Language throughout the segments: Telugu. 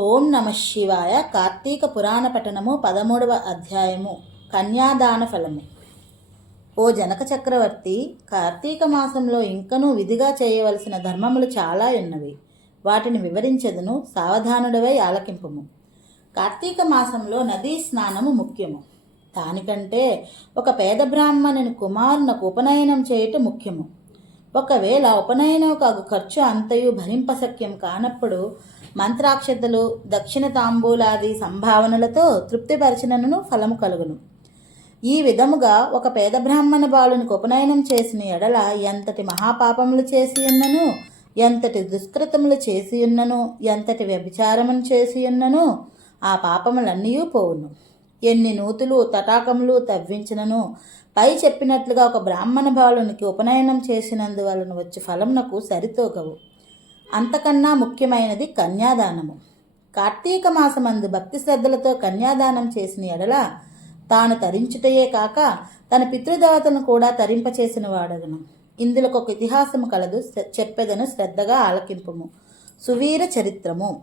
ఓం నమ శివాయ. కార్తీక పురాణ పఠనము పదమూడవ అధ్యాయము. కన్యాదాన ఫలము. ఓ జనక చక్రవర్తి కార్తీక మాసంలో ఇంకనూ విధిగా చేయవలసిన ధర్మములు చాలా ఉన్నవి. వాటిని వివరించదును సావధానుడవై ఆలకింపుము. కార్తీక మాసంలో నదీ స్నానము ముఖ్యము. దానికంటే ఒక పేద బ్రాహ్మణుని కుమారునకు ఉపనయనం చేయటం ముఖ్యము. ఒకవేళ ఉపనయనం కాగు ఖర్చు అంతయు భరింపశక్యం కానప్పుడు మంత్రాక్షతలు దక్షిణ తాంబూలాది సంభావనలతో తృప్తిపరచినను ఫలము కలుగును. ఈ విధముగా ఒక పేద బ్రాహ్మణ బాలునికి ఉపనయనం చేసిన ఎడల ఎంతటి మహాపాపములు చేసి ఉన్నను ఎంతటి దుష్కృతములు చేసి ఉన్నను ఎంతటి వ్యభిచారమును చేసి ఉన్నను ఆ పాపములన్నీ పోవును. ఎన్ని నూతులు తటాకములు తవ్వించినను పై చెప్పినట్లుగా ఒక బ్రాహ్మణ బాలునికి ఉపనయనం చేసినందువలన వచ్చే ఫలమునకు సరితోగవు. అంతకన్నా ముఖ్యమైనది కన్యాదానము. కార్తీక మాసమందు భక్తి శ్రద్ధలతో కన్యాదానం చేసిన ఎడల తాను తరించుటయే కాక తన పితృదేవతను కూడా తరింపచేసిన వాడగను. ఇందులో ఒక ఇతిహాసము కలదు చెప్పెదను శ్రద్ధగా ఆలకింపుము. సువీర చరిత్రము.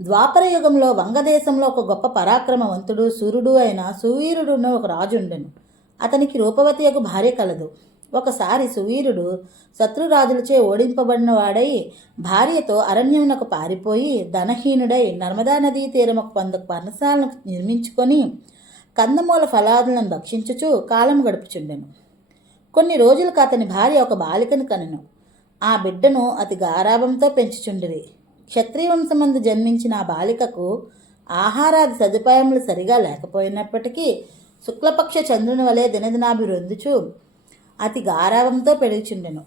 ద్వాపర యుగంలో వంగదేశంలో ఒక గొప్ప పరాక్రమవంతుడు సూర్యుడు అయిన సువీరుడును ఒక రాజుండెను. అతనికి రూపవతి యొక్క భార్య కలదు. ఒకసారి సువీరుడు శత్రురాజులచే ఓడింపబడిన వాడై భార్యతో అరణ్యమునకు పారిపోయి ధనహీనుడై నర్మదా నదీ తీరం ఒక వంద పర్ణశాలను నిర్మించుకొని కందమూల ఫలాదులను భక్షించుచు కాలం గడుపుచుండెను. కొన్ని రోజులకు అతని భార్య ఒక బాలికను కనెను. ఆ బిడ్డను అతి గారాభంతో పెంచుచుండిరి. క్షత్రియ జన్మించిన ఆ బాలికకు ఆహారాది సదుపాయములు సరిగా లేకపోయినప్పటికీ శుక్లపక్ష చంద్రుని వలె దినదినాభివృద్ధిచు అతి గారావంతో పెరుగుచుండెను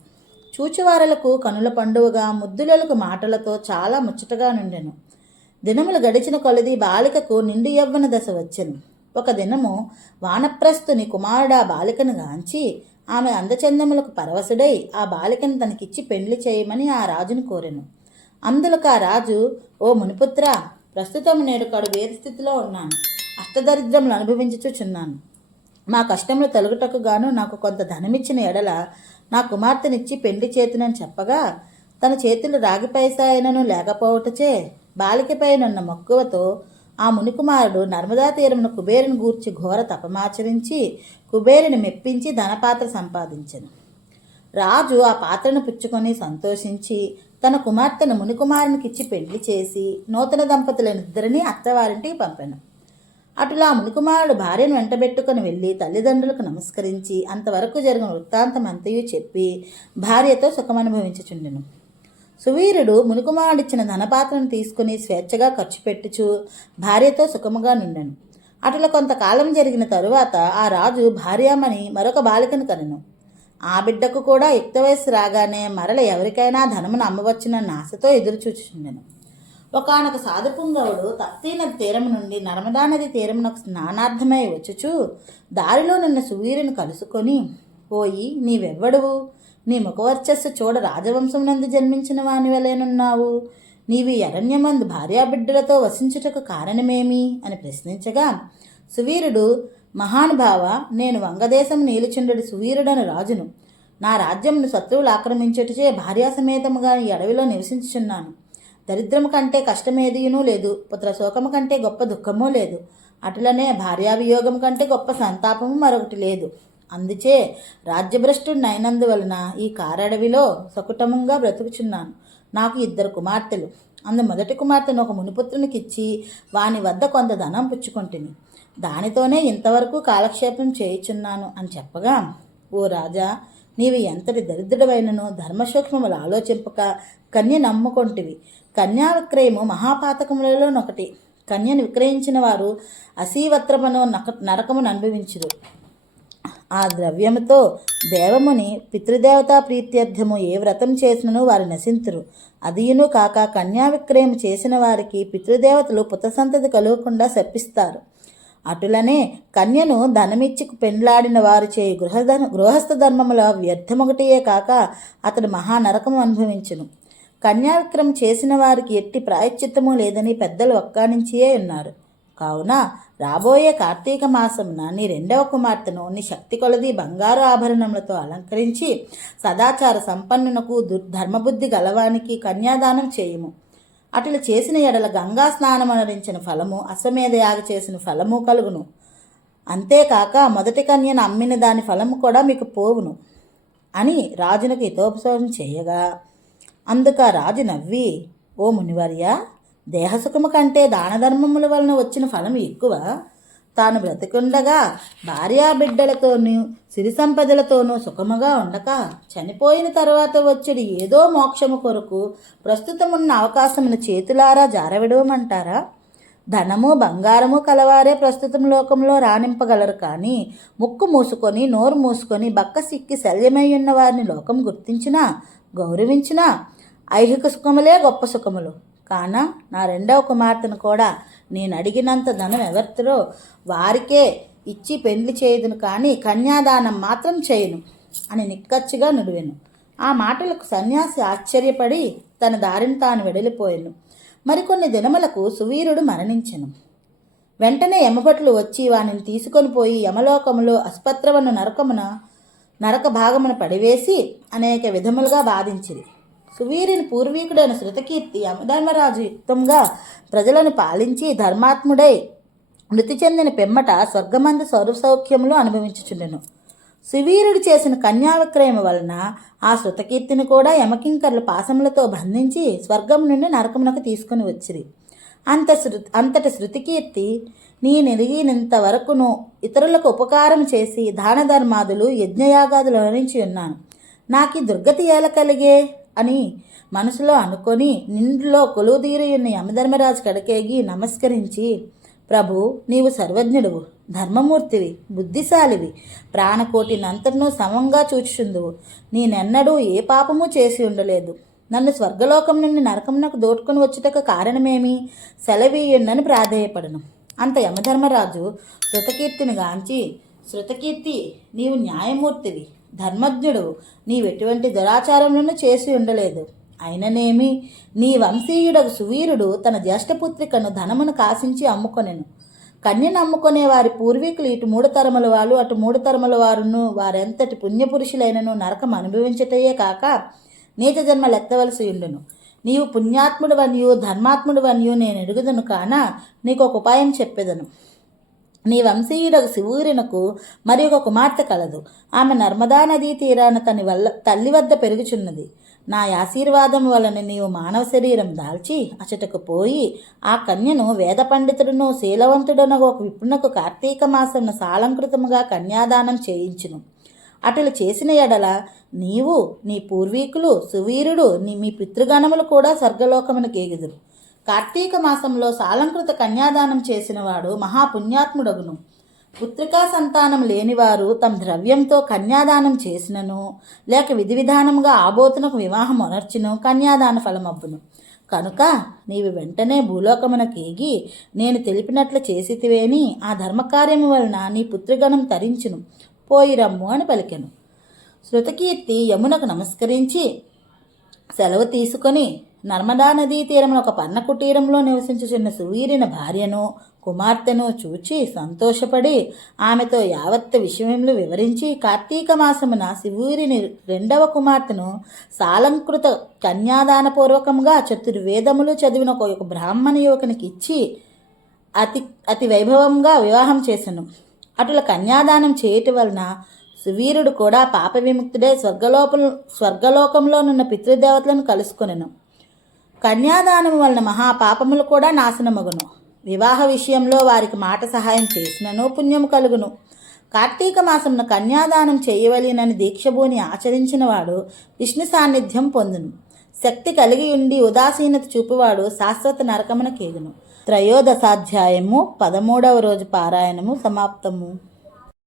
చూచువారలకు కనుల పండువగా ముద్దులకు మాటలతో చాలా ముచ్చటగా నుండెను. దినములు గడిచిన కొలది బాలికకు నిండు యవ్వన దశ వచ్చెను. ఒక దినము వానప్రస్థుని కుమారుడా బాలికను గాంచి ఆమె అందచందములకు పరవశుడై ఆ బాలికను తనకిచ్చి పెండ్లి చేయమని ఆ రాజును కోరెను. అందులకు ఆ రాజు ఓ మునిపుత్ర ప్రస్తుతం నేడు కడు వేరు స్థితిలో ఉన్నాను. అష్టదరిద్రములు అనుభవించుచుచున్నాను. మా కష్టములు తొలగుటకు గాను నాకు కొంత ధనమిచ్చిన ఎడల నా కుమార్తెనిచ్చి పెండి చేతునని చెప్పగా తన చేతులు రాగి పైసాయనను లేకపోవటచే బాలికపైనున్న మక్కువతో ఆ మునికుమారుడు నర్మదా తీరమున కుబేరుని గూర్చి ఘోర తపమాచరించి కుబేరుని మెప్పించి ధనపాత్ర సంపాదించను. రాజు ఆ పాత్రను పుచ్చుకొని సంతోషించి తన కుమార్తెను మునికుమారునికిచ్చి పెళ్ళి చేసి నూతన దంపతులనిద్దరినీ అత్తవారింటికి పంపాను. అటులా మునికుమారుడు భార్యను వెంటబెట్టుకుని వెళ్ళి తల్లిదండ్రులకు నమస్కరించి అంతవరకు జరిగిన వృత్తాంతం అంతయు చెప్పి భార్యతో సుఖమనుభవించుచుండెను సువీరుడు మునికుమారుడిచ్చిన ధనపాత్రను తీసుకుని స్వేచ్ఛగా ఖర్చు పెట్టుచు భార్యతో సుఖముగా నుండెను. అటుల కొంతకాలం జరిగిన తరువాత ఆ రాజు భార్యామని మరొక బాలికను కనెను. ఆ బిడ్డకు కూడా యుక్త వయస్సు రాగానే మరల ఎవరికైనా ధనమును అమ్మవచ్చునన్న ఆశతో ఎదురుచూచుచుండెను. చూచుచుండెను ఒకనొక సాధుపుంగవుడు తప్తీ నది తీరం నుండి నర్మదా నది తీరమునకు స్నానార్థమై వచ్చుచు. దారిలో నిన్న సువీరుని కలుసుకొని పోయి నీవెవ్వడువు? నీ ముఖవర్చస్సు చూడ రాజవంశం నందు జన్మించిన వాని వలెనున్నావు. నీవి అరణ్యమందు భార్యాబిడ్డలతో వసించుటకు కారణమేమి? అని ప్రశ్నించగా సువీరుడు మహానుభావ నేను వంగదేశం నీలుచుండడి సువీరుడను రాజును. నా రాజ్యంను శత్రువులు ఆక్రమించుటచే భార్యాసమేతముగా ఈ అడవిలో నివసించుచున్నాను. దరిద్రము కంటే కష్టమేదియునూ లేదు పుత్రశోకము కంటే గొప్ప దుఃఖమూ లేదు. అటులనే భార్యావియోగం కంటే గొప్ప సంతాపము మరొకటి లేదు. అందుచే రాజ్యభ్రష్టునైనందువలన ఈ కారడవిలో సకుటముగా బ్రతుకుచున్నాను. నాకు ఇద్దరు కుమార్తెలు. అందు మొదటి కుమార్తెను ఒక మునిపుత్రునికిచ్చి వాని వద్ద కొంత ధనం పుచ్చుకుంటుని. దానితోనే ఇంతవరకు కాలక్షేపం చేయుచున్నాను అని చెప్పగా ఓ రాజా నీవు ఎంతటి దరిద్రుడవైనను ధర్మసూక్ష్మములు ఆలోచింపక కన్య నమ్ముకొంటివి. కన్యా విక్రయము మహాపాతకములలోనొకటి. కన్యను విక్రయించిన వారు అసీవత్రమును నక నరకమును అనుభవించురు ఆ ద్రవ్యముతో దేవముని పితృదేవతా ప్రీత్యర్థము ఏ వ్రతం చేసినను వారు నశింతురు. అదియును కాక కన్యా విక్రయం చేసిన వారికి పితృదేవతలు పుతసంతతి కలగకుండా శప్పిస్తారు అటులనే కన్యను ధనమిచ్చి పెండ్లాడిన వారు చేయి గృహధ గృహస్థ ధర్మముల వ్యర్థమొకటియే కాక అతడు మహానరకము అనుభవించును. కన్యావిక్రమం చేసిన వారికి ఎట్టి ప్రాయశ్చిత్తము లేదని పెద్దలు ఒక్కానించియే ఉన్నారు. కావున రాబోయే కార్తీక మాసమున నీ రెండవ కుమార్తెను నీ శక్తి కొలది బంగారు ఆభరణములతో అలంకరించి సదాచార సంపన్నునకు ధర్మబుద్ధి గలవానికి కన్యాదానం చేయము. అటులు చేసిన ఎడల గంగా స్నానమనరించిన ఫలము అశ్వమేధ యాగ చేసిన ఫలము కలుగును. అంతేకాక మొదటి కన్యను అమ్మిన దాని ఫలము కూడా మీకు పోవును అని రాజునకు హితోపసవం చేయగా అందుక ఆ రాజు నవ్వి ఓ మునివర్య దేహసుఖము కంటే దానధర్మముల వలన వచ్చిన ఫలం ఎక్కువ. తాను బ్రతికుండగా భార్యా బిడ్డలతోనూ సిరి సంపదలతోనూ సుఖముగా ఉండక చనిపోయిన తర్వాత వచ్చేది ఏదో మోక్షము కొరకు ప్రస్తుతమున్న అవకాశమును చేతులారా జారవిడవమంటారా? ధనము బంగారము కలవారే ప్రస్తుతం లోకంలో రాణింపగలరు కానీ ముక్కు మూసుకొని నోరు మూసుకొని బక్క సిక్కి శల్యమై ఉన్న వారిని లోకం గుర్తించినా గౌరవించినా ఐహిక సుఖములే గొప్ప సుఖములు. కాన నా రెండవ కుమార్తెను కూడా నేను అడిగినంత ధనం ఎవరితో? వారికే ఇచ్చి పెళ్ళి చేయదును కానీ కన్యాదానం మాత్రం చేయను అని నిక్కచ్చిగా నుడివెను. ఆ మాటలకు సన్యాసి ఆశ్చర్యపడి తన దారిని తాను వెడలిపోయాను. మరికొన్ని దినములకు సువీరుడు మరణించెను. వెంటనే యమభట్లు వచ్చి వానిని తీసుకొని పోయి యమలోకములో అస్పత్రవను నరకమున నరక భాగమున పడివేసి అనేక విధములుగా బాధించింది సువీరుని పూర్వీకుడైన శృతకీర్తి యమధర్మరాజు యుక్తంగా ప్రజలను పాలించి ధర్మాత్ముడై మృతి చెందిన పెమ్మట స్వర్గమంది సౌరసౌఖ్యములు అనుభవించుచుండెను. సువీరుడు చేసిన కన్యా విక్రయం వలన ఆ శృతకీర్తిని కూడా యమకింకర్లు పాసములతో బంధించి స్వర్గం నుండి నరకమునకు తీసుకుని వచ్చిరి. అంత శృ అంతటి శృతికీర్తి నీ నెరిగినంత వరకును ఇతరులకు ఉపకారం చేసి దాన ధర్మాదులు యజ్ఞయాగాదులు వివరించి ఉన్నాను. నాకు ఈ దుర్గతి ఎలా కలిగే? అని మనసులో అనుకొని నిండులో కొలువుదీరి ఉన్న యమధర్మరాజు కడకేగి నమస్కరించి ప్రభు నీవు సర్వజ్ఞుడువు ధర్మమూర్తివి బుద్ధిశాలివి ప్రాణకోటినంతను సమంగా చూచుచుందువు. నేనెన్నడూ ఏ పాపము చేసి ఉండలేదు. నన్ను స్వర్గలోకం నుండి నరకమునకు దోటుకొని వచ్చుటకు కారణమేమి? సెలవీయుండని ప్రాధేయపడను. అంత యమధర్మరాజు శృతకీర్తిని గాంచి శృతకీర్తి నీవు న్యాయమూర్తివి. ధర్మజ్ఞుడు నీవెటువంటి దురాచారములను చేసి ఉండలేదు. అయిననేమి? నీ వంశీయుడకు సువీరుడు తన జ్యేష్ఠపుత్రికను ధనమును కాసించి అమ్ముకొనెను. కన్యను అమ్ముకునే వారి పూర్వీకులు ఇటు మూడు తరముల వాళ్ళు అటు మూడు తరముల వారును వారెంతటి పుణ్యపురుషులైనను నరకం అనుభవించటయే కాక నీచ జన్మ లెత్తవలసి ఉండును నీవు పుణ్యాత్ముడు వన్యు ధర్మాత్ముడు వన్యు నేను ఎరుగుదును కాన? నీకు ఒక ఉపాయం చెప్పేదను. నీ వంశీయుడకు శివూరినకు మరి ఒక కుమార్తె కలదు. ఆమె నర్మదా నదీ తీరాన తని వల్ల తల్లి వద్ద పెరుగుచున్నది. నా ఆశీర్వాదం వలన నీవు మానవ శరీరం దాల్చి అచటకు పోయి ఆ కన్యను వేద పండితుడును శీలవంతుడను ఒక విప్పునకు కార్తీక మాసమున సాలంకృతముగా కన్యాదానం చేయించును. అటులు చేసిన ఎడల నీవు నీ పూర్వీకులు సువీరుడు నీ మీ పితృగణములు కూడా స్వర్గలోకమునకు ఎగుదురు. కార్తీక మాసంలో సాలంకృత కన్యాదానం చేసినవాడు మహాపుణ్యాత్ముడగును. పుత్రికా సంతానం లేనివారు తమ ద్రవ్యంతో కన్యాదానం చేసినను లేక విధి విధానముగా ఆబోతునకు వివాహం అనర్చును కన్యాదాన ఫలమబ్బును కనుక నీవు వెంటనే భూలోకమునకేగి నేను తెలిపినట్లు చేసితివేని ఆ ధర్మకార్యము వలన నీ పుత్రిగణం తరించును. పోయి రమ్ము అని పలికెను. శృతకీర్తి యమునకు నమస్కరించి సెలవు తీసుకొని నర్మదా నదీ తీరమున ఒక పన్న కుటీరంలో నివసించుచున్న సువీరిన భార్యను కుమార్తెను చూచి సంతోషపడి ఆమెతో యావత్ విషయములు వివరించి కార్తీక మాసమున శివూరిని రెండవ కుమార్తెను సాలంకృత కన్యాదానపూర్వకంగా చతుర్వేదములు చదివిన ఒక బ్రాహ్మణ యువకునికి ఇచ్చి అతి అతి వైభవంగా వివాహం చేశాను అటుల కన్యాదానం చేయటం వలన సువీరుడు కూడా పాప విముక్తుడే స్వర్గలోపం స్వర్గలోకంలోనున్న పితృదేవతలను కలుసుకొనెను. కన్యాదానం వలన మహాపాపములు కూడా నాశనమగును. వివాహ విషయంలో వారికి మాట సహాయం చేసినను పుణ్యము కలుగును. కార్తీక మాసమున కన్యాదానం చేయవలెనని దీక్షభూని ఆచరించినవాడు విష్ణు సాన్నిధ్యం పొందును. శక్తి కలిగి ఉండి ఉదాసీనత చూపువాడు శాశ్వత నరకమున కేగును. త్రయోదశాధ్యాయము పదమూడవ రోజు పారాయణము సమాప్తము.